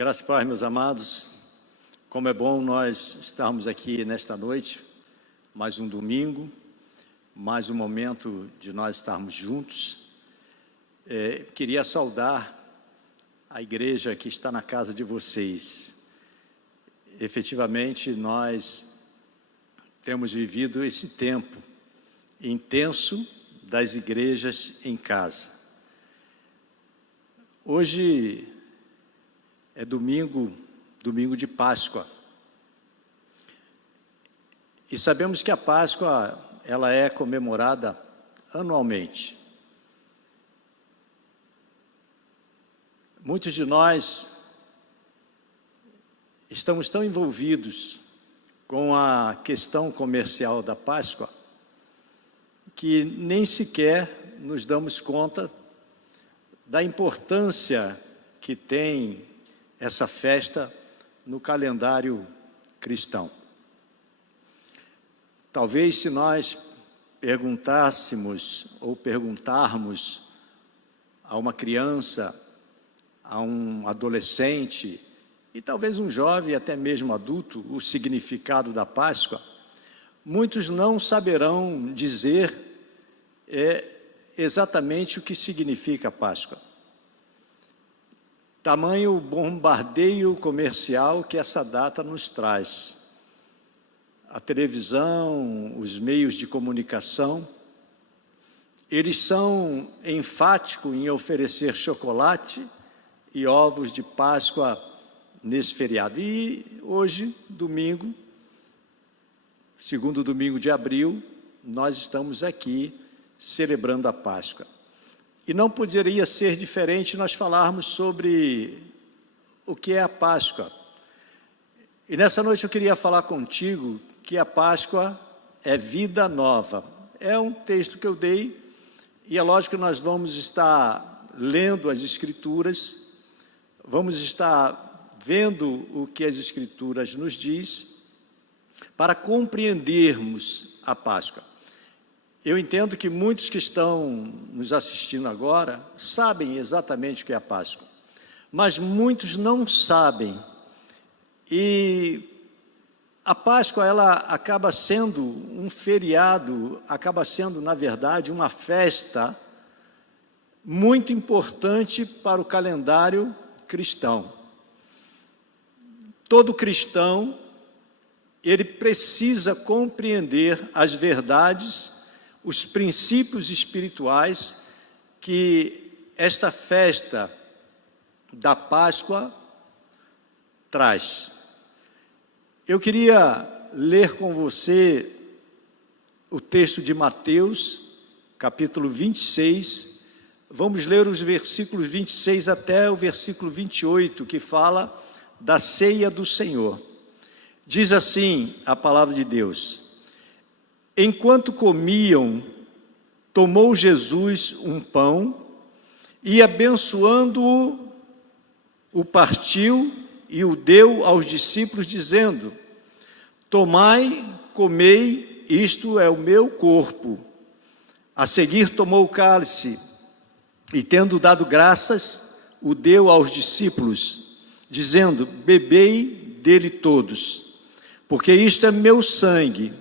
Graça e paz, meus amados. Como é bom nós estarmos aqui nesta noite, mais um domingo, mais um momento de nós estarmos juntos. Queria saudar a igreja que está na casa de vocês. Efetivamente, nós temos vivido esse tempo intenso das igrejas em casa. Hoje é domingo de Páscoa. E sabemos que a Páscoa, ela é comemorada anualmente. Muitos de nós estamos tão envolvidos com a questão comercial da Páscoa que nem sequer nos damos conta da importância que tem essa festa no calendário cristão. Talvez se nós perguntássemos ou perguntarmos a uma criança, a um adolescente e talvez um jovem, até mesmo adulto, o significado da Páscoa, muitos não saberão dizer exatamente o que significa a Páscoa. Tamanho bombardeio comercial que essa data nos traz. A televisão, os meios de comunicação, eles são enfáticos em oferecer chocolate e ovos de Páscoa nesse feriado. E hoje, domingo, segundo domingo de abril, nós estamos aqui celebrando a Páscoa. E não poderia ser diferente nós falarmos sobre o que é a Páscoa. E nessa noite eu queria falar contigo que a Páscoa é vida nova. É um texto que eu dei, e é lógico que nós vamos estar lendo as Escrituras, vamos estar vendo o que as Escrituras nos diz, para compreendermos a Páscoa. Eu entendo que muitos que estão nos assistindo agora sabem exatamente o que é a Páscoa, mas muitos não sabem. E a Páscoa, ela acaba sendo um feriado, acaba sendo, na verdade, uma festa muito importante para o calendário cristão. Todo cristão, ele precisa compreender as verdades, os princípios espirituais que esta festa da Páscoa traz. Eu queria ler com você o texto de Mateus, capítulo 26. Vamos ler os versículos 26 até o versículo 28, que fala da ceia do Senhor. Diz assim a palavra de Deus: enquanto comiam, tomou Jesus um pão e, abençoando-o, o partiu e o deu aos discípulos, dizendo: tomai, comei, isto é o meu corpo. A seguir tomou o cálice e, tendo dado graças, o deu aos discípulos, dizendo: bebei dele todos, porque isto é meu sangue,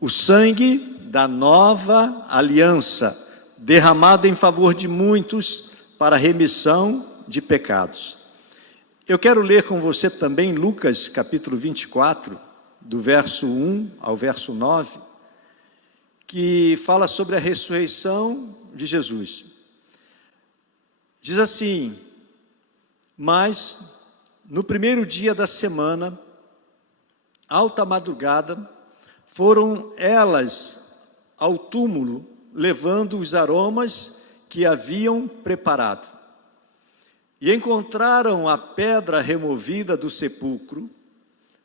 o sangue da nova aliança, derramado em favor de muitos para a remissão de pecados. Eu quero ler com você também Lucas, capítulo 24, do verso 1 ao verso 9, que fala sobre a ressurreição de Jesus. Diz assim: mas no primeiro dia da semana, alta madrugada, foram elas ao túmulo, levando os aromas que haviam preparado. E encontraram a pedra removida do sepulcro,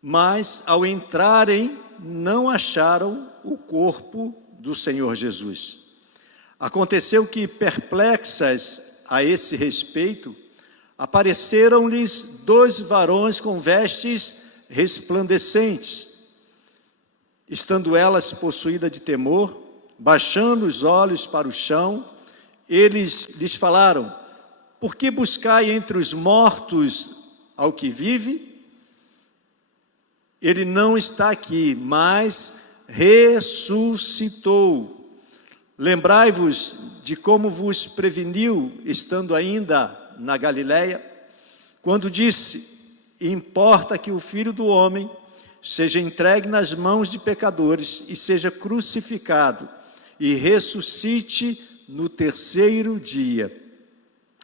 mas ao entrarem não acharam o corpo do Senhor Jesus. Aconteceu que, perplexas a esse respeito, apareceram-lhes 2 varões com vestes resplandecentes. Estando elas possuídas de temor, baixando os olhos para o chão, eles lhes falaram: por que buscai entre os mortos ao que vive, ele não está aqui, mas ressuscitou. Lembrai-vos de como vos preveniu, estando ainda na Galileia, quando disse: importa que o Filho do Homem seja entregue nas mãos de pecadores e seja crucificado e ressuscite no terceiro dia.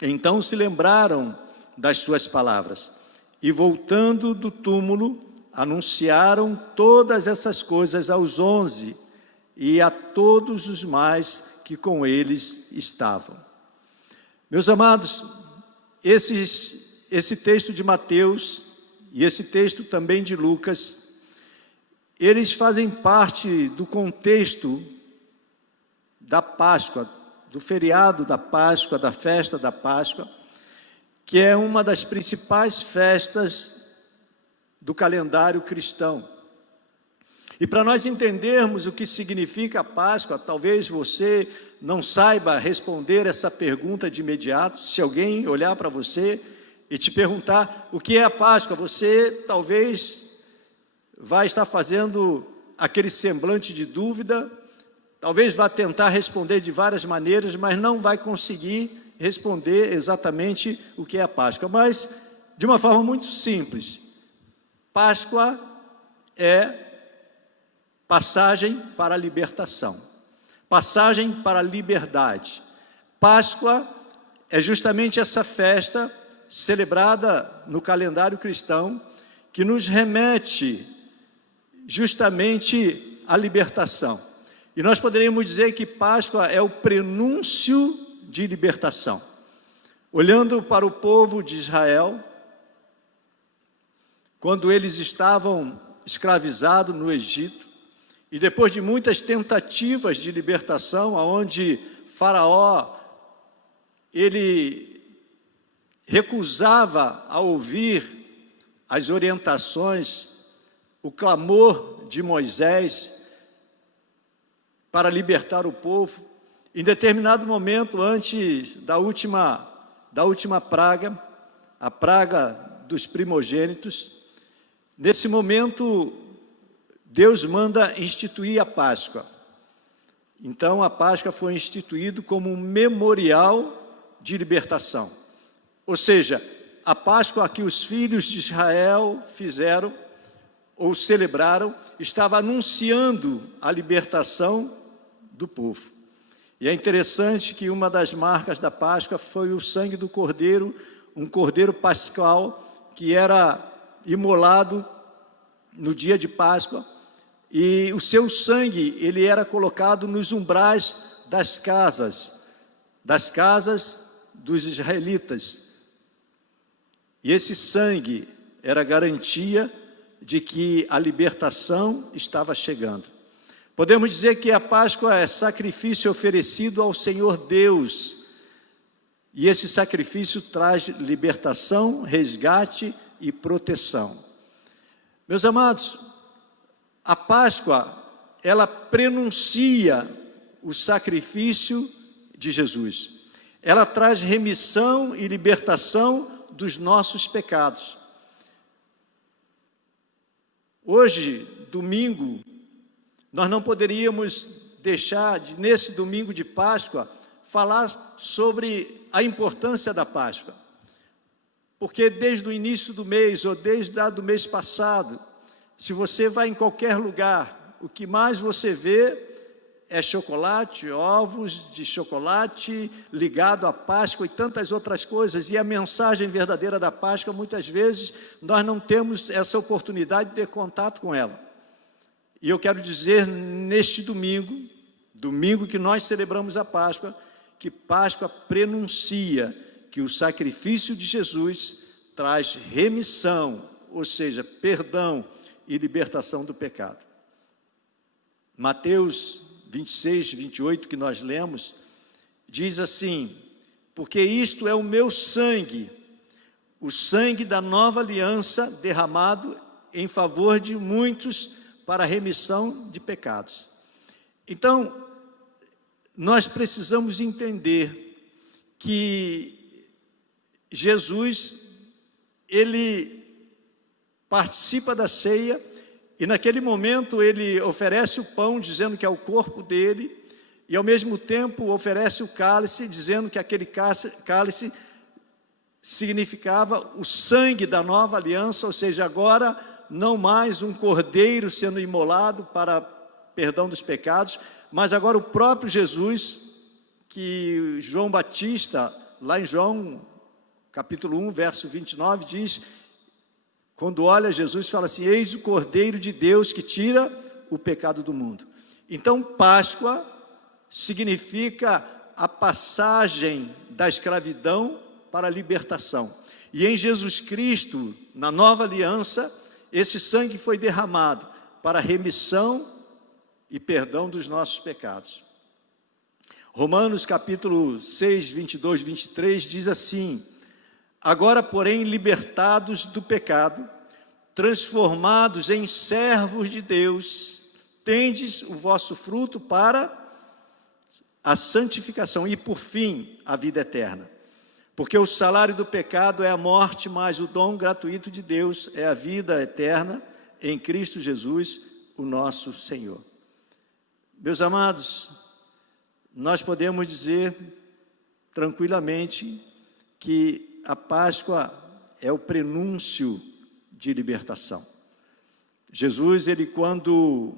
Então se lembraram das suas palavras e, voltando do túmulo, anunciaram todas essas coisas aos 11 e a todos os mais que com eles estavam. Meus amados, esse texto de Mateus e esse texto também de Lucas, eles fazem parte do contexto da Páscoa, do feriado da Páscoa, da festa da Páscoa, que é uma das principais festas do calendário cristão. E para nós entendermos o que significa a Páscoa, talvez você não saiba responder essa pergunta de imediato. Se alguém olhar para você e te perguntar o que é a Páscoa, você talvez vai estar fazendo aquele semblante de dúvida, talvez vá tentar responder de várias maneiras, mas não vai conseguir responder exatamente o que é a Páscoa. Mas, de uma forma muito simples, Páscoa é passagem para a libertação, passagem para a liberdade. Páscoa é justamente essa festa celebrada no calendário cristão que nos remete justamente à libertação. E nós poderíamos dizer que Páscoa é o prenúncio de libertação. Olhando para o povo de Israel, quando eles estavam escravizados no Egito, e depois de muitas tentativas de libertação, onde Faraó, ele recusava a ouvir as orientações, o clamor de Moisés para libertar o povo, em determinado momento, antes da última praga, a praga dos primogênitos, nesse momento, Deus manda instituir a Páscoa. Então, a Páscoa foi instituída como um memorial de libertação. Ou seja, a Páscoa que os filhos de Israel fizeram ou celebraram estava anunciando a libertação do povo. E é interessante que uma das marcas da Páscoa foi o sangue do cordeiro, um cordeiro pascal que era imolado no dia de Páscoa, e o seu sangue, ele era colocado nos umbrais das casas dos israelitas. E esse sangue era garantia de que a libertação estava chegando. Podemos dizer que a Páscoa é sacrifício oferecido ao Senhor Deus. E esse sacrifício traz libertação, resgate e proteção. Meus amados, a Páscoa, ela prenuncia o sacrifício de Jesus. Ela traz remissão e libertação dos nossos pecados. Hoje, domingo, nós não poderíamos deixar de, nesse domingo de Páscoa, falar sobre a importância da Páscoa. Porque desde o início do mês, ou desde o mês passado, se você vai em qualquer lugar, o que mais você vê é chocolate, ovos de chocolate ligado à Páscoa e tantas outras coisas. E a mensagem verdadeira da Páscoa, muitas vezes, nós não temos essa oportunidade de ter contato com ela. E eu quero dizer, neste domingo que nós celebramos a Páscoa, que Páscoa prenuncia que o sacrifício de Jesus traz remissão, ou seja, perdão e libertação do pecado. Mateus 26, 28, que nós lemos, diz assim: porque isto é o meu sangue, o sangue da nova aliança derramado em favor de muitos para a remissão de pecados. Então, nós precisamos entender que Jesus, ele participa da ceia e naquele momento ele oferece o pão, dizendo que é o corpo dele, e ao mesmo tempo oferece o cálice, dizendo que aquele cálice significava o sangue da nova aliança, ou seja, agora não mais um cordeiro sendo imolado para perdão dos pecados, mas agora o próprio Jesus, que João Batista, lá em João capítulo 1, verso 29, diz, quando olha Jesus, fala assim, eis o Cordeiro de Deus que tira o pecado do mundo. Então, Páscoa significa a passagem da escravidão para a libertação. E em Jesus Cristo, na nova aliança, esse sangue foi derramado para remissão e perdão dos nossos pecados. Romanos capítulo 6, 22, 23 diz assim, agora, porém, libertados do pecado, transformados em servos de Deus, tendes o vosso fruto para a santificação e, por fim, a vida eterna. Porque o salário do pecado é a morte, mas o dom gratuito de Deus é a vida eterna em Cristo Jesus, o nosso Senhor. Meus amados, nós podemos dizer tranquilamente que a Páscoa é o prenúncio de libertação. Jesus, ele quando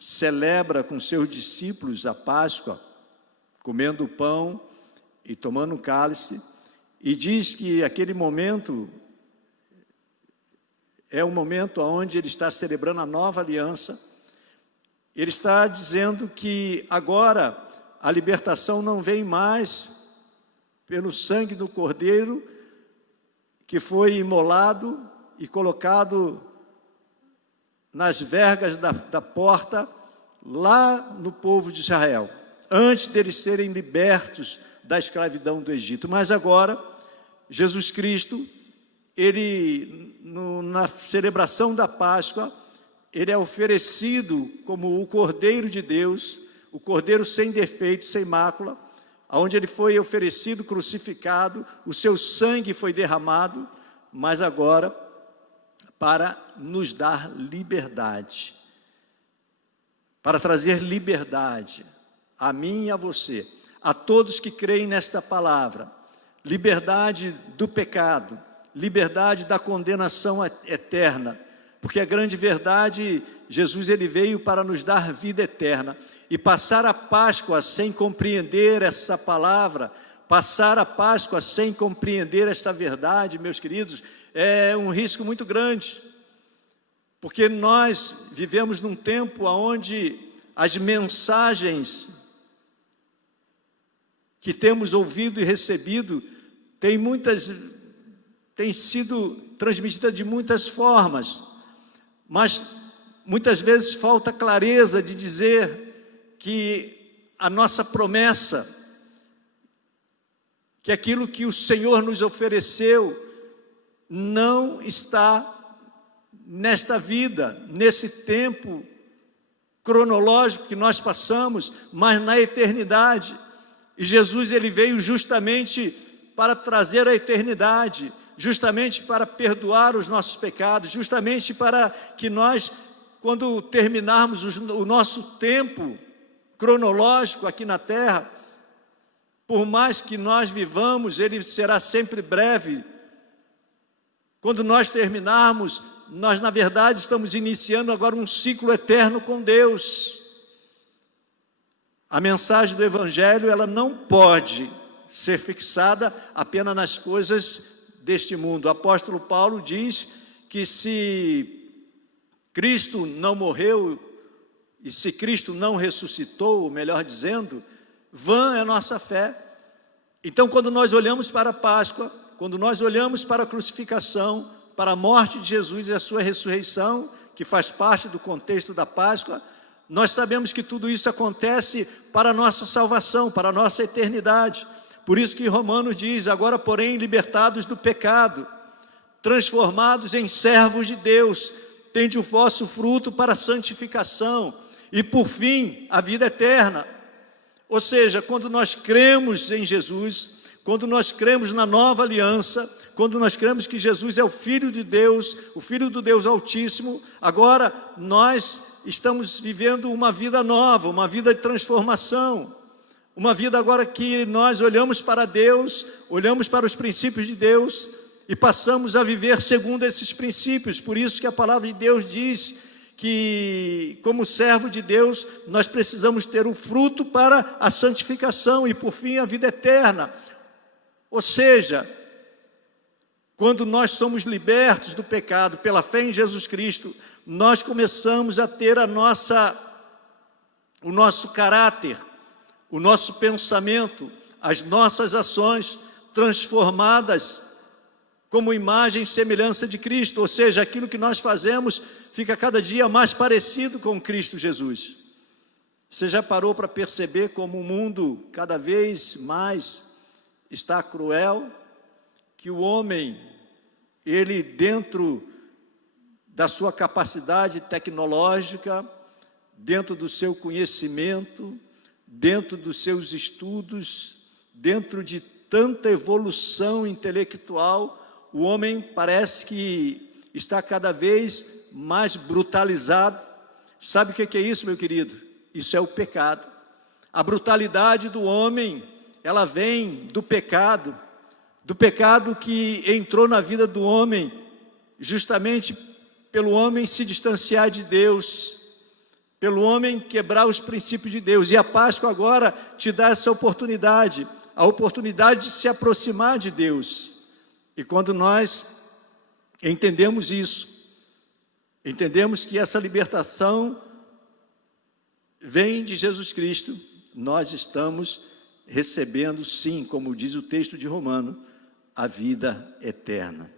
celebra com seus discípulos a Páscoa, comendo o pão e tomando o cálice, e diz que aquele momento é o momento onde ele está celebrando a nova aliança. Ele está dizendo que agora a libertação não vem mais pelo sangue do Cordeiro que foi imolado e colocado nas vergas da porta lá no povo de Israel, antes deles serem libertos da escravidão do Egito. Mas agora, Jesus Cristo, ele, na celebração da Páscoa, ele é oferecido como o Cordeiro de Deus, o Cordeiro sem defeito, sem mácula, onde ele foi oferecido, crucificado, o seu sangue foi derramado, mas agora para nos dar liberdade, para trazer liberdade a mim e a você, a todos que creem nesta palavra, liberdade do pecado, liberdade da condenação eterna, porque a grande verdade, Jesus ele veio para nos dar vida eterna, e passar a Páscoa sem compreender essa palavra, passar a Páscoa sem compreender esta verdade, meus queridos, é um risco muito grande, porque nós vivemos num tempo onde as mensagens que temos ouvido e recebido têm sido transmitidas de muitas formas, mas muitas vezes falta clareza de dizer que a nossa promessa, que aquilo que o Senhor nos ofereceu, não está nesta vida, nesse tempo cronológico que nós passamos, mas na eternidade. E Jesus ele veio justamente para trazer a eternidade, justamente para perdoar os nossos pecados, justamente para que nós, quando terminarmos o nosso tempo cronológico aqui na terra, por mais que nós vivamos, ele será sempre breve. Quando nós terminarmos, nós na verdade estamos iniciando agora um ciclo eterno com Deus. A mensagem do Evangelho, ela não pode ser fixada apenas nas coisas deste mundo. O apóstolo Paulo diz que se Cristo não morreu e se Cristo não ressuscitou, melhor dizendo, vã é a nossa fé. Então, quando nós olhamos para a Páscoa, quando nós olhamos para a crucificação, para a morte de Jesus e a sua ressurreição, que faz parte do contexto da Páscoa, nós sabemos que tudo isso acontece para a nossa salvação, para a nossa eternidade. Por isso que Romanos diz, agora porém libertados do pecado, transformados em servos de Deus, tende o vosso fruto para a santificação e por fim a vida eterna. Ou seja, quando nós cremos em Jesus, quando nós cremos na nova aliança, quando nós cremos que Jesus é o Filho de Deus, o Filho do Deus Altíssimo, agora nós estamos vivendo uma vida nova, uma vida de transformação, uma vida agora que nós olhamos para Deus, olhamos para os princípios de Deus e passamos a viver segundo esses princípios. Por isso que a palavra de Deus diz que, como servo de Deus, nós precisamos ter o fruto para a santificação e, por fim, a vida eterna. Ou seja, quando nós somos libertos do pecado pela fé em Jesus Cristo, nós começamos a ter o nosso caráter, o nosso pensamento, as nossas ações transformadas como imagem e semelhança de Cristo, ou seja, aquilo que nós fazemos fica cada dia mais parecido com Cristo Jesus. Você já parou para perceber como o mundo cada vez mais está cruel, que o homem, ele dentro da sua capacidade tecnológica, dentro do seu conhecimento, dentro dos seus estudos, dentro de tanta evolução intelectual, o homem parece que está cada vez mais brutalizado. Sabe o que é isso, meu querido? Isso é o pecado. A brutalidade do homem, ela vem do pecado que entrou na vida do homem, justamente pelo homem se distanciar de Deus, pelo homem quebrar os princípios de Deus. E a Páscoa agora te dá essa oportunidade, a oportunidade de se aproximar de Deus. E quando nós entendemos isso, entendemos que essa libertação vem de Jesus Cristo, nós estamos recebendo, sim, como diz o texto de Romanos, a vida eterna.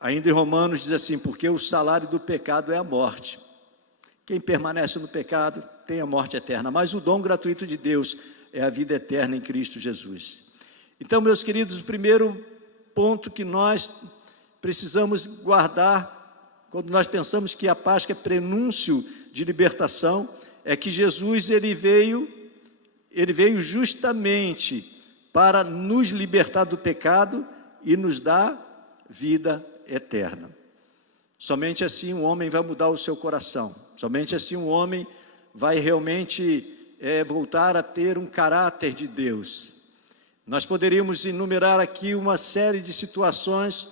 Ainda em Romanos diz assim, porque o salário do pecado é a morte. Quem permanece no pecado tem a morte eterna, mas o dom gratuito de Deus é a vida eterna em Cristo Jesus. Então, meus queridos, o primeiro ponto que nós precisamos guardar, quando nós pensamos que a Páscoa é prenúncio de libertação, é que Jesus ele veio justamente para nos libertar do pecado e nos dar vida eterna. Somente assim um homem vai mudar o seu coração, somente assim um homem vai realmente voltar a ter um caráter de Deus. Nós poderíamos enumerar aqui uma série de situações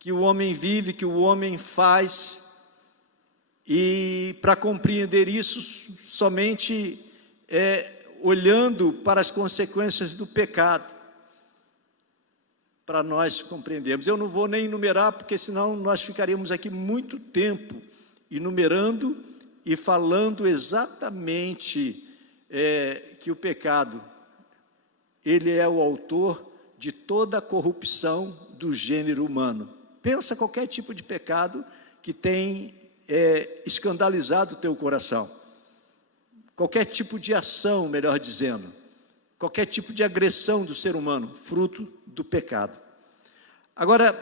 que o homem vive, que o homem faz, e para compreender isso, somente olhando para as consequências do pecado, para nós compreendermos. Eu não vou nem enumerar, porque senão nós ficaríamos aqui muito tempo enumerando e falando exatamente que o pecado, ele é o autor de toda a corrupção do gênero humano. Pensa qualquer tipo de pecado que tem escandalizado o teu coração. Qualquer tipo de ação, melhor dizendo, qualquer tipo de agressão do ser humano, fruto do pecado. Agora,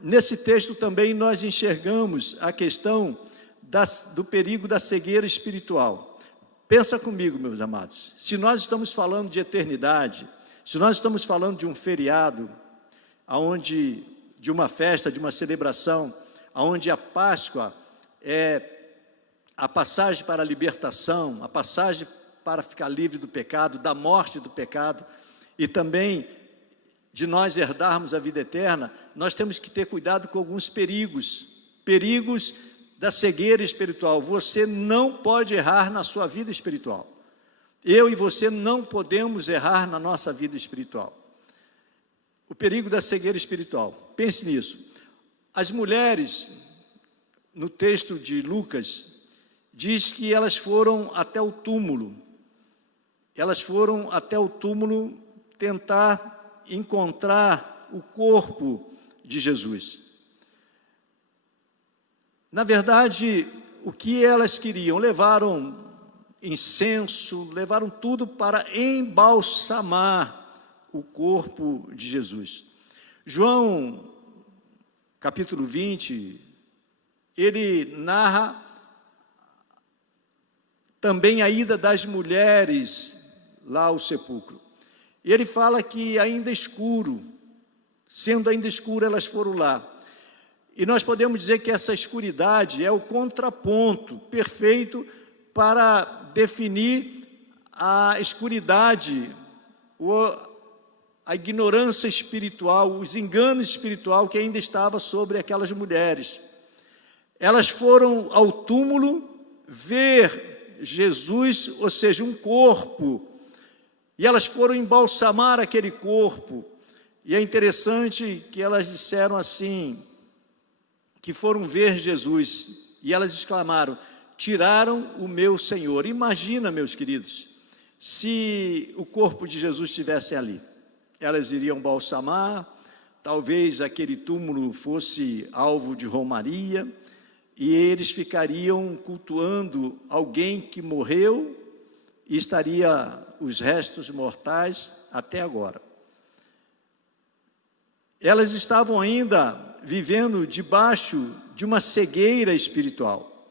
nesse texto também nós enxergamos a questão do perigo da cegueira espiritual. Pensa comigo, meus amados, se nós estamos falando de eternidade, se nós estamos falando de um feriado, de uma festa, de uma celebração, onde a Páscoa é a passagem para a libertação, a passagem para ficar livre do pecado, da morte do pecado, e também de nós herdarmos a vida eterna, nós temos que ter cuidado com alguns perigos da cegueira espiritual. Você não pode errar na sua vida espiritual. Eu e você não podemos errar na nossa vida espiritual. O perigo da cegueira espiritual. Pense nisso. As mulheres, no texto de Lucas, diz que elas foram até o túmulo. Elas foram até o túmulo tentar encontrar o corpo de Jesus. Na verdade, o que elas queriam? Levaram incenso, levaram tudo para embalsamar o corpo de Jesus. João, capítulo 20, ele narra também a ida das mulheres lá ao sepulcro. E ele fala que ainda escuro, sendo ainda escuro, elas foram lá. E nós podemos dizer que essa escuridade é o contraponto perfeito para definir a escuridade, a ignorância espiritual, os enganos espiritual que ainda estava sobre aquelas mulheres. Elas foram ao túmulo ver Jesus, ou seja, um corpo, e elas foram embalsamar aquele corpo. E é interessante que elas disseram assim, que foram ver Jesus, e elas exclamaram: tiraram o meu Senhor. Imagina, meus queridos, se o corpo de Jesus estivesse ali. Elas iriam balsamar, talvez aquele túmulo fosse alvo de romaria, e eles ficariam cultuando alguém que morreu, e estaria os restos mortais até agora. Elas estavam ainda vivendo debaixo de uma cegueira espiritual,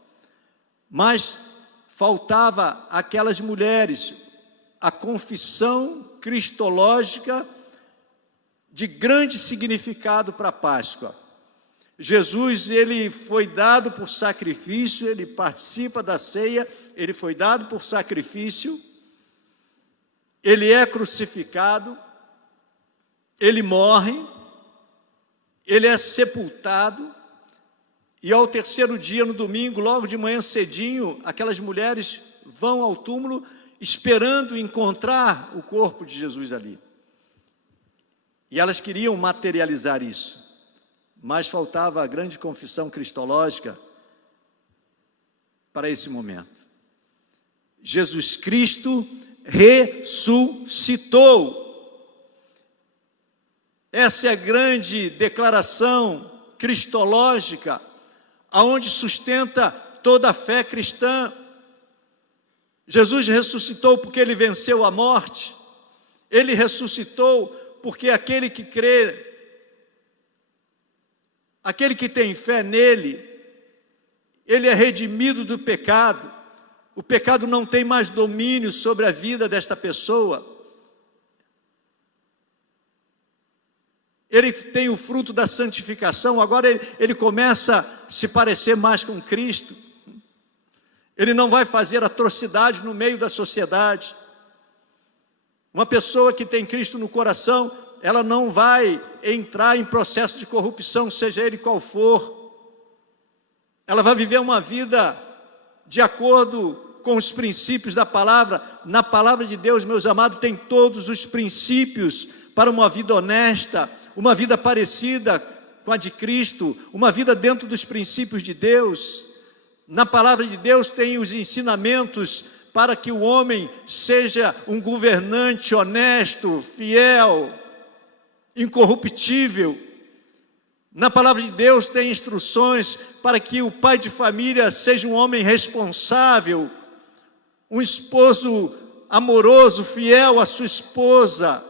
mas faltava àquelas mulheres a confissão cristológica de grande significado para a Páscoa. Jesus, ele foi dado por sacrifício, ele participa da ceia, ele foi dado por sacrifício, ele é crucificado, ele morre, ele é sepultado, e ao terceiro dia, no domingo, logo de manhã cedinho, aquelas mulheres vão ao túmulo esperando encontrar o corpo de Jesus ali. E elas queriam materializar isso, mas faltava a grande confissão cristológica para esse momento. Jesus Cristo ressuscitou. Essa é a grande declaração cristológica, aonde sustenta toda a fé cristã. Jesus ressuscitou porque ele venceu a morte. Ele ressuscitou porque aquele que crê, aquele que tem fé nele, ele é redimido do pecado. O pecado não tem mais domínio sobre a vida desta pessoa. Ele tem o fruto da santificação, agora ele começa a se parecer mais com Cristo. Ele não vai fazer atrocidade no meio da sociedade. Uma pessoa que tem Cristo no coração, ela não vai entrar em processo de corrupção, seja ele qual for. Ela vai viver uma vida de acordo com os princípios da palavra. Na palavra de Deus, meus amados, tem todos os princípios para uma vida honesta, uma vida parecida com a de Cristo, uma vida dentro dos princípios de Deus. Na palavra de Deus tem os ensinamentos para que o homem seja um governante honesto, fiel, incorruptível. Na palavra de Deus tem instruções para que o pai de família seja um homem responsável, um esposo amoroso, fiel à sua esposa.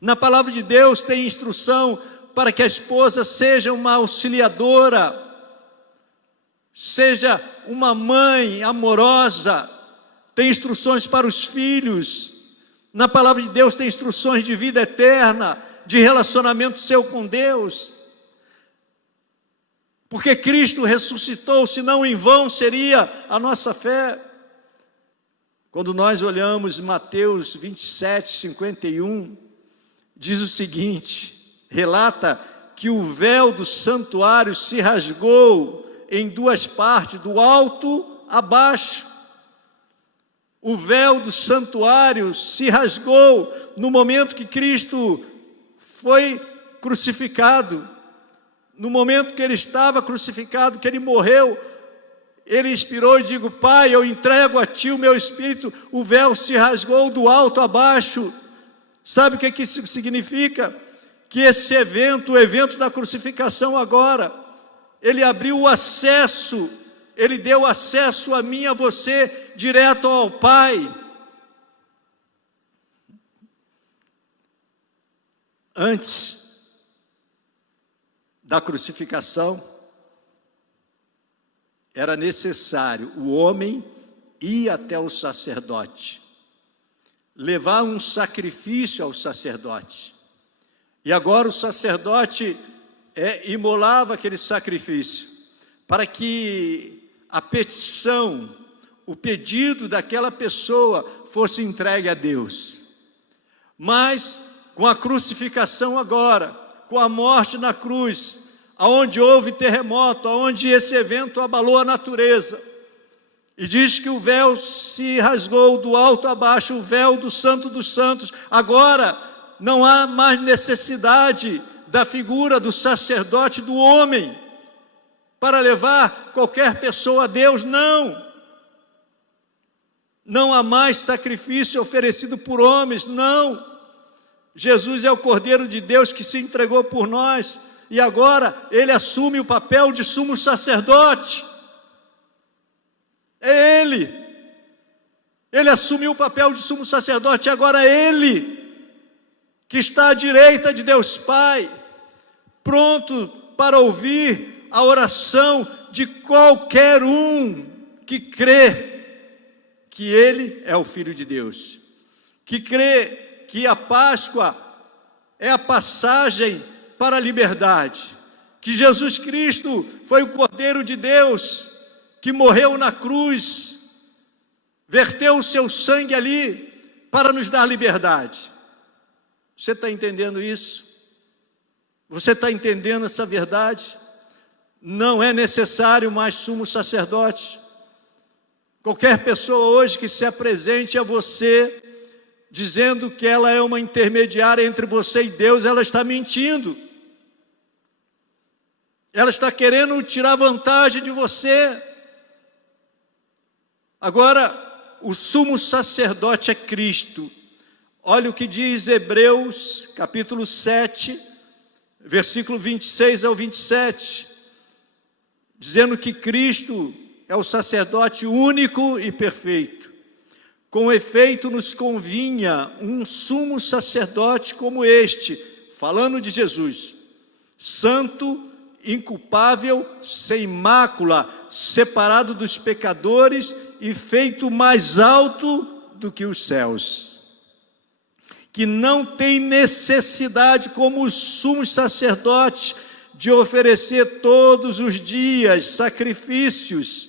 Na palavra de Deus tem instrução para que a esposa seja uma auxiliadora, seja uma mãe amorosa. Tem instruções para os filhos. Na palavra de Deus tem instruções de vida eterna, de relacionamento seu com Deus. Porque Cristo ressuscitou, senão em vão seria a nossa fé. Quando nós olhamos Mateus 27, 51, diz o seguinte, relata que o véu do santuário se rasgou em duas partes, do alto a baixo. O véu do santuário se rasgou no momento que Cristo foi crucificado. No momento que ele estava crucificado, que ele morreu, ele expirou e digo: Pai, eu entrego a Ti o meu espírito. O véu se rasgou do alto a baixo. Sabe o que isso significa? Que esse evento, o evento da crucificação agora, ele abriu o acesso, ele deu acesso a mim e a você, direto ao Pai. Antes da crucificação, era necessário o homem ir até o sacerdote levar um sacrifício ao sacerdote. E agora o sacerdote imolava aquele sacrifício, para que a petição, o pedido daquela pessoa fosse entregue a Deus. Mas, com a crucificação agora, com a morte na cruz, aonde houve terremoto, aonde esse evento abalou a natureza, e diz que o véu se rasgou do alto a baixo, o véu do Santo dos Santos. Agora não há mais necessidade da figura do sacerdote, do homem, para levar qualquer pessoa a Deus, não. Não há mais sacrifício oferecido por homens, não. Jesus é o Cordeiro de Deus que se entregou por nós, e agora Ele assume o papel de sumo sacerdote. É Ele. Ele assumiu o papel de sumo sacerdote, e agora é Ele que está à direita de Deus Pai, pronto para ouvir a oração de qualquer um que crê que Ele é o Filho de Deus, que crê que a Páscoa é a passagem para a liberdade, que Jesus Cristo foi o Cordeiro de Deus, que morreu na cruz, verteu o seu sangue ali para nos dar liberdade. Você está entendendo isso? Você está entendendo essa verdade? Não é necessário mais sumo sacerdote. Qualquer pessoa hoje que se apresente a você, dizendo que ela é uma intermediária entre você e Deus, ela está mentindo. Ela está querendo tirar vantagem de você. Agora, o sumo sacerdote é Cristo. Olha o que diz Hebreus, capítulo 7, versículo 26 ao 27, dizendo que Cristo é o sacerdote único e perfeito. Com efeito, nos convinha um sumo sacerdote como este, falando de Jesus, santo, inculpável, sem mácula, separado dos pecadores e feito mais alto do que os céus, que não tem necessidade, como os sumos sacerdotes, de oferecer todos os dias sacrifícios,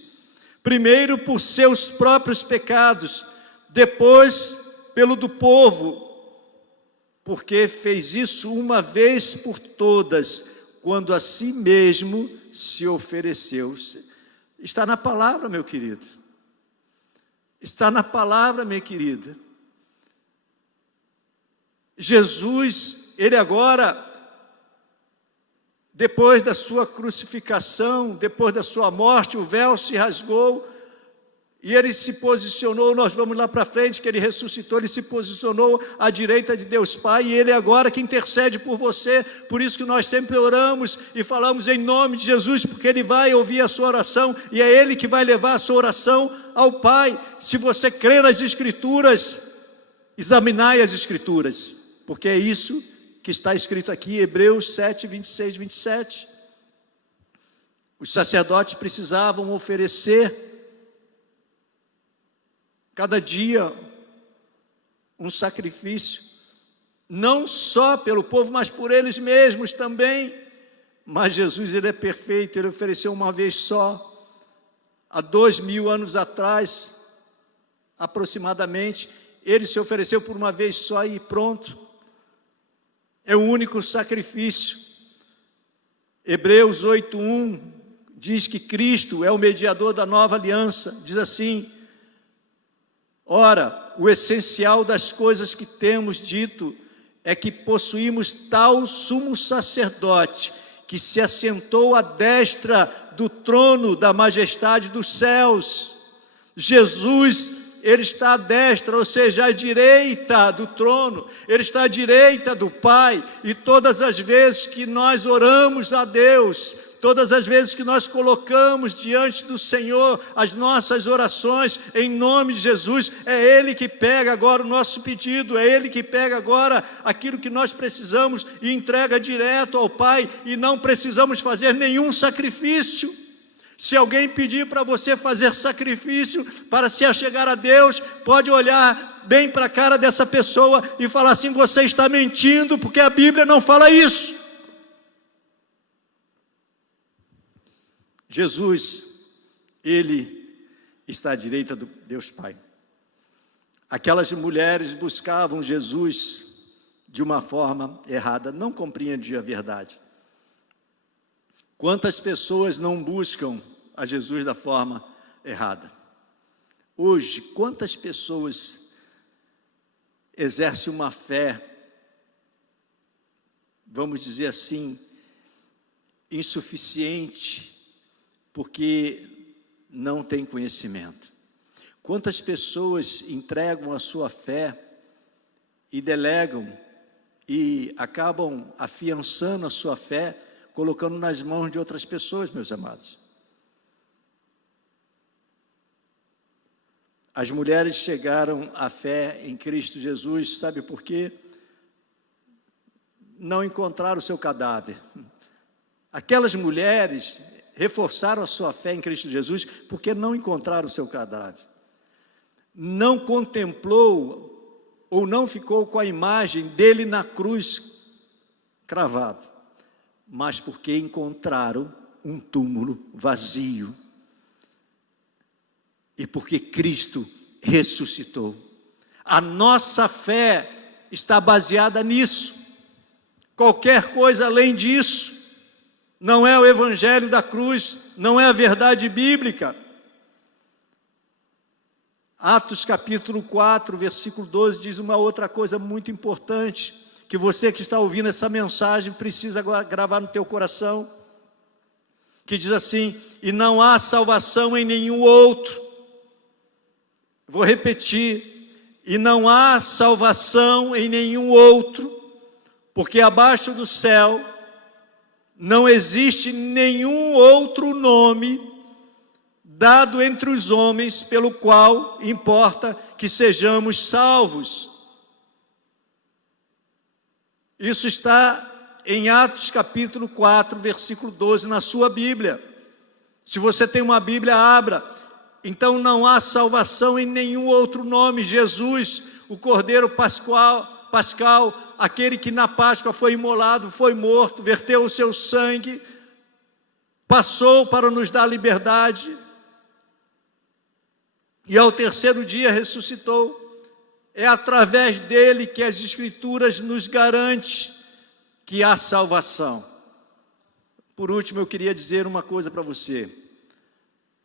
primeiro por seus próprios pecados, depois pelo do povo, porque fez isso uma vez por todas, quando a si mesmo se ofereceu. Está na palavra, meu querido. Está na palavra, minha querida. Jesus, Ele agora, depois da sua crucificação, depois da sua morte, o véu se rasgou, e Ele se posicionou, nós vamos lá para frente, que Ele ressuscitou, Ele se posicionou à direita de Deus Pai, e Ele agora que intercede por você. Por isso que nós sempre oramos e falamos em nome de Jesus, porque Ele vai ouvir a sua oração, e é Ele que vai levar a sua oração ao Pai. Se você crê nas Escrituras, examinai as Escrituras, porque é isso que está escrito aqui, Hebreus 7, 26, 27. Os sacerdotes precisavam oferecer cada dia um sacrifício, não só pelo povo, mas por eles mesmos também. Mas Jesus, Ele é perfeito, Ele ofereceu uma vez só, há 2000 anos atrás, aproximadamente, Ele se ofereceu por uma vez só e pronto. É o único sacrifício. Hebreus 8:1 diz que Cristo é o mediador da nova aliança. Diz assim: ora, o essencial das coisas que temos dito é que possuímos tal sumo sacerdote que se assentou à destra do trono da majestade dos céus. Jesus, Ele está à destra, ou seja, à direita do trono, Ele está à direita do Pai, e todas as vezes que nós oramos a Deus, todas as vezes que nós colocamos diante do Senhor as nossas orações, em nome de Jesus, é Ele que pega agora o nosso pedido, é Ele que pega agora aquilo que nós precisamos e entrega direto ao Pai, e não precisamos fazer nenhum sacrifício. Se alguém pedir para você fazer sacrifício para se achegar a Deus, pode olhar bem para a cara dessa pessoa e falar assim: você está mentindo, porque a Bíblia não fala isso. Jesus, Ele está à direita do Deus Pai. Aquelas mulheres buscavam Jesus de uma forma errada, não compreendiam a verdade. Quantas pessoas não buscam a Jesus da forma errada? Hoje, quantas pessoas exercem uma fé, vamos dizer assim, insuficiente, porque não tem conhecimento? Quantas pessoas entregam a sua fé e delegam e acabam afiançando a sua fé, colocando nas mãos de outras pessoas, meus amados? As mulheres chegaram à fé em Cristo Jesus, sabe por quê? Não encontraram o seu cadáver. Aquelas mulheres reforçaram a sua fé em Cristo Jesus porque não encontraram o seu cadáver. Não contemplou ou não ficou com a imagem dele na cruz cravado, mas porque encontraram um túmulo vazio. E porque Cristo ressuscitou. A nossa fé está baseada nisso. Qualquer coisa além disso não é o evangelho da cruz, não é a verdade bíblica. Atos capítulo 4, versículo 12, diz uma outra coisa muito importante, que você que está ouvindo essa mensagem precisa gravar no teu coração, que diz assim: e não há salvação em nenhum outro. Vou repetir: e não há salvação em nenhum outro, porque abaixo do céu não existe nenhum outro nome dado entre os homens pelo qual importa que sejamos salvos. Isso está em Atos capítulo 4, versículo 12, na sua Bíblia. Se você tem uma Bíblia, abra. Então não há salvação em nenhum outro nome. Jesus, o Cordeiro Pascal, aquele que na Páscoa foi imolado, foi morto, verteu o seu sangue, passou para nos dar liberdade, e ao terceiro dia ressuscitou. É através dele que as Escrituras nos garantem que há salvação. Por último, eu queria dizer uma coisa para você.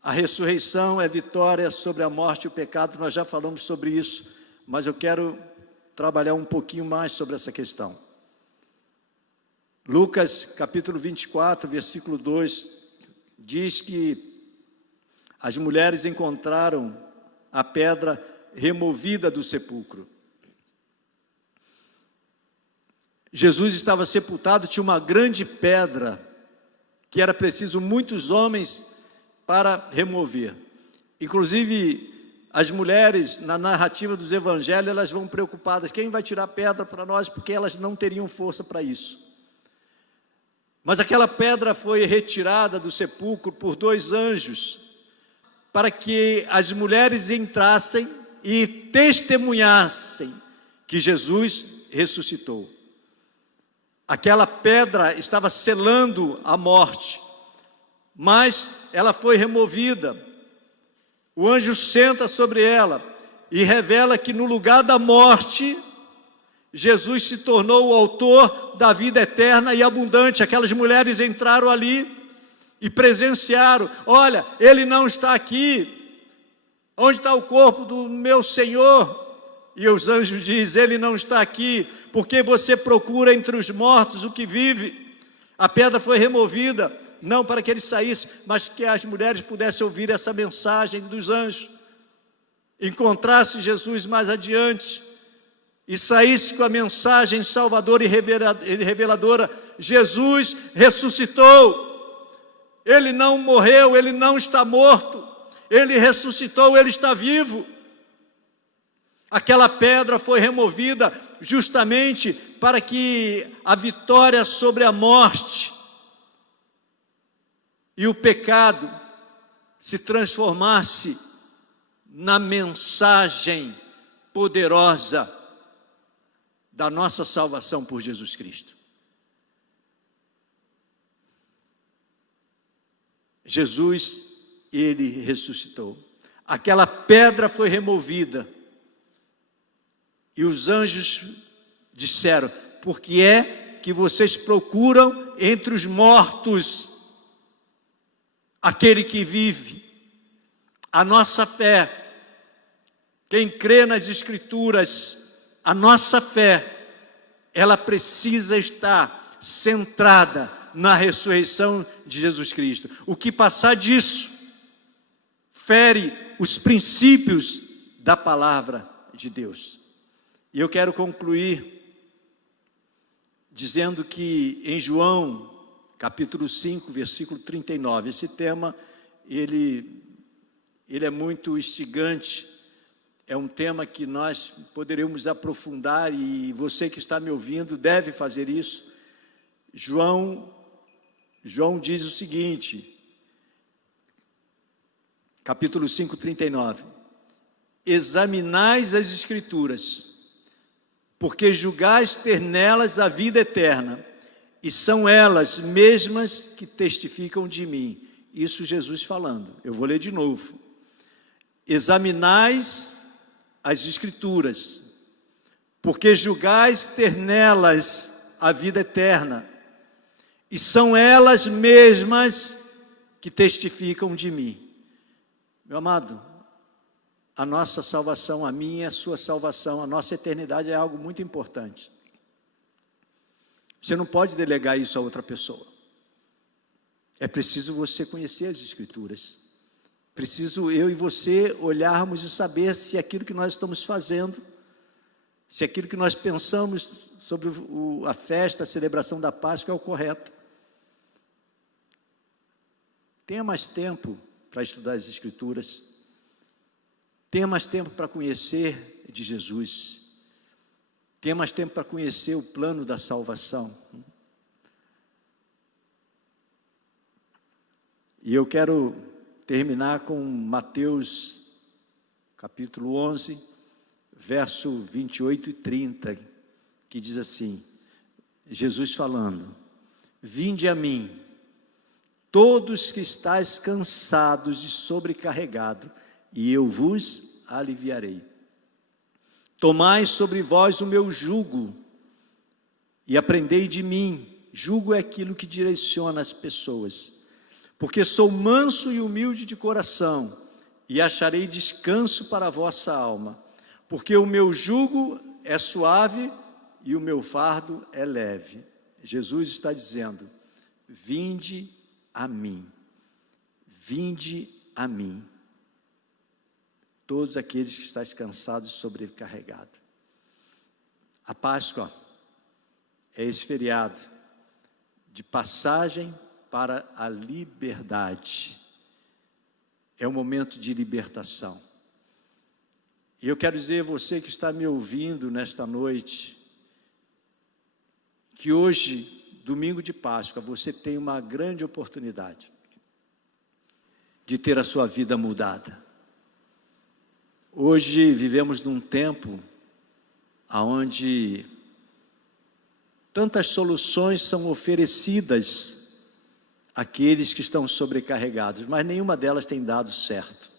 A ressurreição é vitória sobre a morte e o pecado. Nós já falamos sobre isso, mas eu quero trabalhar um pouquinho mais sobre essa questão. Lucas capítulo 24, versículo 2, diz que as mulheres encontraram a pedra removida do sepulcro. Jesus estava sepultado, tinha uma grande pedra, que era preciso muitos homens para remover. Inclusive, as mulheres, na narrativa dos evangelhos, elas vão preocupadas: quem vai tirar pedra para nós? Porque elas não teriam força para isso. Mas aquela pedra foi retirada do sepulcro por 2 anjos, para que as mulheres entrassem e testemunhassem que Jesus ressuscitou. Aquela pedra estava selando a morte, mas ela foi removida. O anjo senta sobre ela e revela que no lugar da morte, Jesus se tornou o autor da vida eterna e abundante. Aquelas mulheres entraram ali e presenciaram: olha, ele não está aqui. Onde está o corpo do meu Senhor? E os anjos dizem: ele não está aqui, porque você procura entre os mortos o que vive. A pedra foi removida, não para que ele saísse, mas que as mulheres pudessem ouvir essa mensagem dos anjos, encontrasse Jesus mais adiante e saísse com a mensagem salvadora e reveladora: Jesus ressuscitou. Ele não morreu, ele não está morto, ele ressuscitou, ele está vivo. Aquela pedra foi removida justamente para que a vitória sobre a morte e o pecado se transformasse na mensagem poderosa da nossa salvação por Jesus Cristo. Jesus, ele ressuscitou. Aquela pedra foi removida. E os anjos disseram: por que é que vocês procuram entre os mortos aquele que vive? A nossa fé, quem crê nas Escrituras, a nossa fé, ela precisa estar centrada na ressurreição de Jesus Cristo. O que passar disso fere os princípios da palavra de Deus. E eu quero concluir dizendo que em João, capítulo 5, versículo 39, esse tema, ele é muito instigante, é um tema que nós poderíamos aprofundar e você que está me ouvindo deve fazer isso. João diz o seguinte, capítulo 5, 39, examinais as Escrituras, porque julgais ter nelas a vida eterna, e são elas mesmas que testificam de mim. Isso Jesus falando, eu vou ler de novo. Examinais as Escrituras, porque julgais ter nelas a vida eterna, e são elas mesmas que testificam de mim. Meu amado, a nossa salvação, a minha e a sua salvação, a nossa eternidade é algo muito importante. Você não pode delegar isso a outra pessoa. É preciso você conhecer as Escrituras. Preciso eu e você olharmos e saber se aquilo que nós estamos fazendo, se aquilo que nós pensamos sobre a festa, a celebração da Páscoa é o correto. Tenha mais tempo para estudar as Escrituras. Tenha mais tempo para conhecer de Jesus. Tenha mais tempo para conhecer o plano da salvação. E eu quero terminar com Mateus, capítulo 11, verso 28 e 30, que diz assim, Jesus falando, vinde a mim, todos que estáis cansados e sobrecarregados, e eu vos aliviarei. Tomai sobre vós o meu jugo, e aprendei de mim. Jugo é aquilo que direciona as pessoas. Porque sou manso e humilde de coração, e acharei descanso para a vossa alma. Porque o meu jugo é suave e o meu fardo é leve. Jesus está dizendo, vinde a mim, vinde a mim. Todos aqueles que estáis cansados e sobrecarregados. A Páscoa é esse feriado de passagem para a liberdade. É um momento de libertação. E eu quero dizer a você que está me ouvindo nesta noite, que hoje, domingo de Páscoa, você tem uma grande oportunidade de ter a sua vida mudada. Hoje vivemos num tempo onde tantas soluções são oferecidas àqueles que estão sobrecarregados, mas nenhuma delas tem dado certo.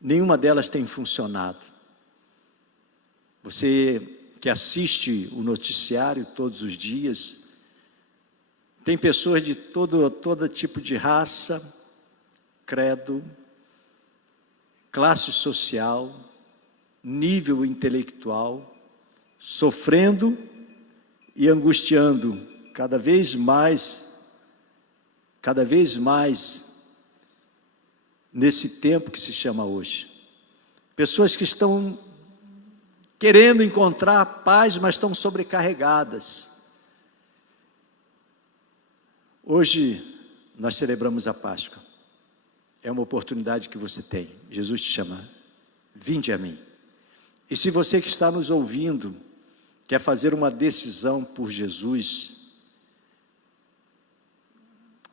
Nenhuma delas tem funcionado. Você que assiste o noticiário todos os dias, tem pessoas de todo tipo de raça, credo, classe social, nível intelectual, sofrendo e angustiando cada vez mais nesse tempo que se chama hoje. Pessoas que estão querendo encontrar paz, mas estão sobrecarregadas. Hoje nós celebramos a Páscoa. É uma oportunidade que você tem. Jesus te chama, vinde a mim. E se você que está nos ouvindo, quer fazer uma decisão por Jesus,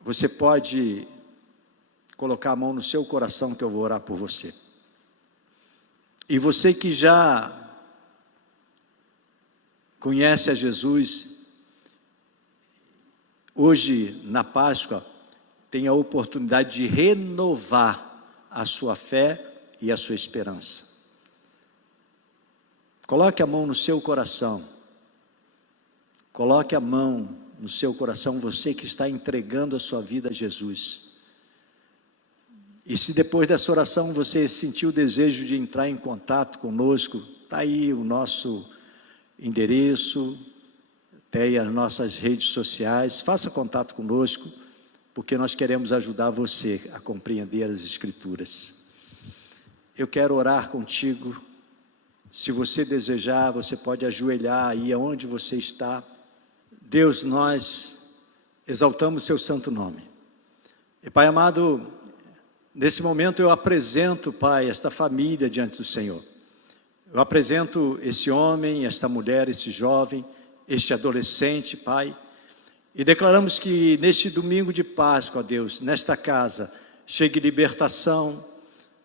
você pode colocar a mão no seu coração que eu vou orar por você. E você que já conhece a Jesus, hoje, na Páscoa, tem a oportunidade de renovar a sua fé e a sua esperança. Coloque a mão no seu coração. Coloque a mão no seu coração, você que está entregando a sua vida a Jesus. E se depois dessa oração você sentiu o desejo de entrar em contato conosco, está aí o nosso endereço, tem as nossas redes sociais, faça contato conosco, porque nós queremos ajudar você a compreender as Escrituras. Eu quero orar contigo. Se você desejar, você pode ajoelhar aí onde você está. Deus, nós exaltamos seu santo nome. E Pai amado, nesse momento eu apresento, Pai, esta família diante do Senhor. Eu apresento esse homem, esta mulher, esse jovem, este adolescente, Pai. E declaramos que neste domingo de Páscoa, Deus, nesta casa, chegue libertação,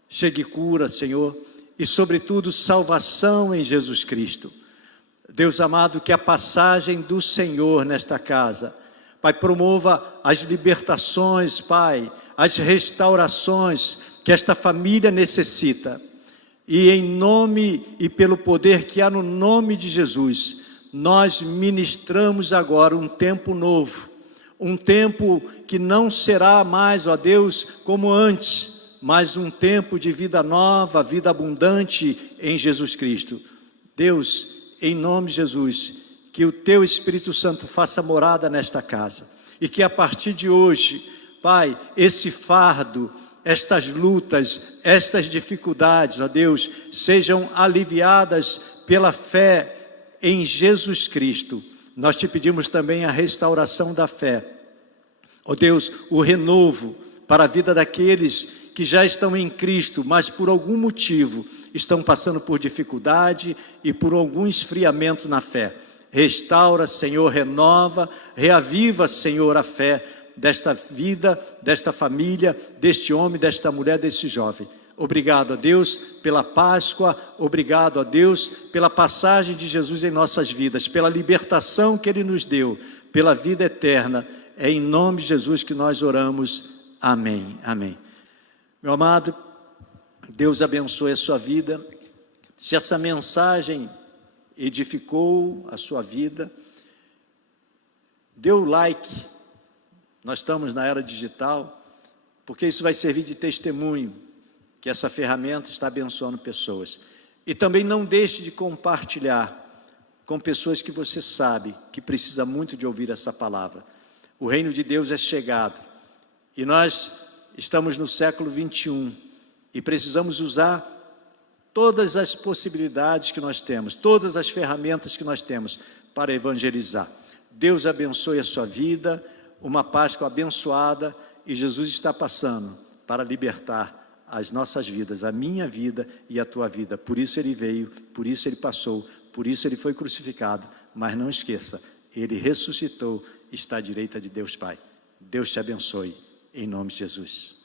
chegue cura, Senhor, e sobretudo salvação em Jesus Cristo. Deus amado, que a passagem do Senhor nesta casa, Pai, promova as libertações, Pai, as restaurações que esta família necessita. E em nome e pelo poder que há no nome de Jesus, nós ministramos agora um tempo novo, um tempo que não será mais, ó Deus, como antes, mas um tempo de vida nova, vida abundante em Jesus Cristo. Deus, em nome de Jesus, que o Teu Espírito Santo faça morada nesta casa, e que a partir de hoje, Pai, esse fardo, estas lutas, estas dificuldades, ó Deus, sejam aliviadas pela fé em Jesus Cristo. Nós te pedimos também a restauração da fé. Ó Deus, o renovo para a vida daqueles que já estão em Cristo, mas por algum motivo estão passando por dificuldade e por algum esfriamento na fé. Restaura, Senhor, renova, reaviva, Senhor, a fé desta vida, desta família, deste homem, desta mulher, desse jovem. Obrigado a Deus pela Páscoa, obrigado a Deus pela passagem de Jesus em nossas vidas, pela libertação que Ele nos deu, pela vida eterna. É em nome de Jesus que nós oramos. Amém, amém. Meu amado, Deus abençoe a sua vida. Se essa mensagem edificou a sua vida, dê o like. Nós estamos na era digital, porque isso vai servir de testemunho que essa ferramenta está abençoando pessoas. E também não deixe de compartilhar com pessoas que você sabe que precisa muito de ouvir essa palavra. O reino de Deus é chegado e nós estamos no século 21 e precisamos usar todas as possibilidades que nós temos, todas as ferramentas que nós temos para evangelizar. Deus abençoe a sua vida, uma Páscoa abençoada, e Jesus está passando para libertar as nossas vidas, a minha vida e a tua vida. Por isso Ele veio, por isso Ele passou, por isso Ele foi crucificado. Mas não esqueça, Ele ressuscitou, está à direita de Deus Pai. Deus te abençoe, em nome de Jesus.